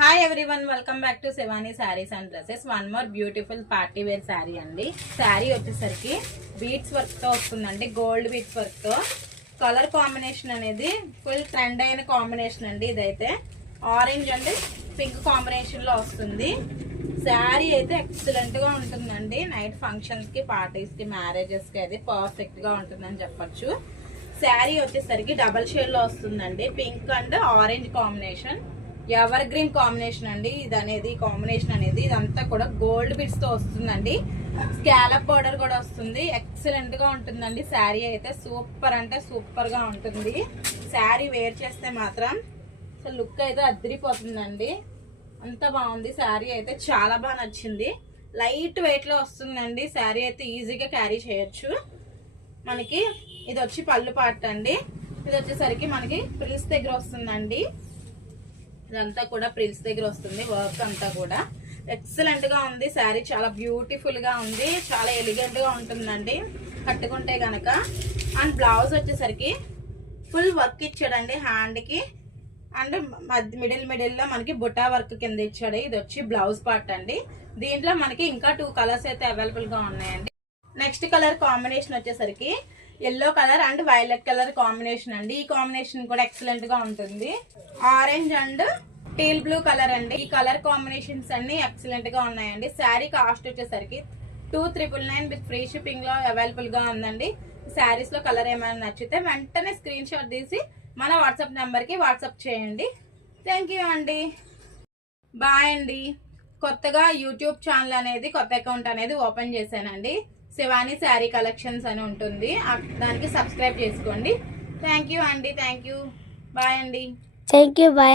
Hi everyone, welcome back to Shivani Sarees and dresses. One more beautiful party wear sari అండి. శారీ వచ్చేసరికి beads work తో వస్తుందండి, gold beads work తో. Colour combination అనేది full trend అయిన కాంబినేషన్ అండి. ఇదైతే ఆరెంజ్ అండ్ పింక్ కాంబినేషన్ లో వస్తుంది. శారీ అయితే ఎక్సలెంట్ గా ఉంటుందండి. నైట్ ఫంక్షన్స్ కి, పార్టీస్ కి, మ్యారేజెస్ కి అది పర్ఫెక్ట్ గా ఉంటుందని చెప్పొచ్చు. శారీ వచ్చేసరికి డబల్ షేడ్ లో వస్తుందండి. Pink and orange combination, ever green combination అండి. ఇది అనేది కాంబినేషన్ అనేది ఇదంతా కూడా గోల్డ్ బిట్స్ తో వస్తుందండి. స్కాలప్ బోర్డర్ కూడా వస్తుంది. ఎక్సలెంట్ గా ఉంటుందండి. శారీ అయితే సూపర్ అంటే సూపర్ గా ఉంటుంది. శారీ వేర్ చేస్తే మాత్రం అసలు లుక్ అయితే అదిరిపోతుందండి. అంత బాగుంది. శారీ అయితే చాలా బాగా నచ్చింది. లైట్ వెయిట్ లో వస్తుందండి. శారీ అయితే ఈజీగా క్యారీ చేయొచ్చు. మనకి ఇది వచ్చి పళ్ళు పార్ట్ అండి. ఇది వచ్చేసరికి మనకి ప్రిల్స్ దగ్గర వస్తుందండి. ఇదంతా కూడా ప్రిల్స్ దగ్గర వస్తుంది. వర్క్ అంతా కూడా ఎక్సలెంట్ గా ఉంది. శారీ చాలా బ్యూటిఫుల్ గా ఉంది. చాలా ఎలిగెంట్ గా ఉంటుందండి కట్టుకుంటే గనక. అండ్ బ్లౌజ్ వచ్చేసరికి ఫుల్ వర్క్ ఇచ్చాడండి హ్యాండ్ కి. అండ్ మిడిల్ లో మనకి బుటా వర్క్ కింద ఇచ్చాడు. ఇది వచ్చి బ్లౌజ్ పార్ట్ అండి. దీంట్లో మనకి ఇంకా 2 కలర్స్ అయితే అవైలబుల్ గా ఉన్నాయండి. నెక్స్ట్ కలర్ కాంబినేషన్ వచ్చేసరికి yellow colour and violet colour combination అండి. ఈ కాంబినేషన్ కూడా ఎక్సలెంట్ గా ఉంటుంది. Orange and teal blue colour అండి. ఈ కలర్ కాంబినేషన్స్ అన్ని ఎక్సలెంట్ గా ఉన్నాయండి. శారీ కాస్ట్ వచ్చేసరికి 2,999 విత్ ఫ్రీ షిప్పింగ్ లో అవైలబుల్ గా ఉందండి. శారీస్ లో కలర్ ఏమైనా నచ్చితే వెంటనే స్క్రీన్ షాట్ తీసి మన వాట్సాప్ నెంబర్ కి వాట్సాప్ చేయండి. థ్యాంక్ యూ అండి. బాయ్ అండి. కొత్తగా యూట్యూబ్ ఛానల్ అనేది, కొత్త అకౌంట్ అనేది ఓపెన్ చేశానండి. శివాని శారీ కలెక్షన్స్ అని ఉంటుంది. దానికి సబ్స్క్రైబ్ చేసుకోండి. థ్యాంక్ యూ అండి. Thank you. బాయ్ అండి. Thank you. బాయ్.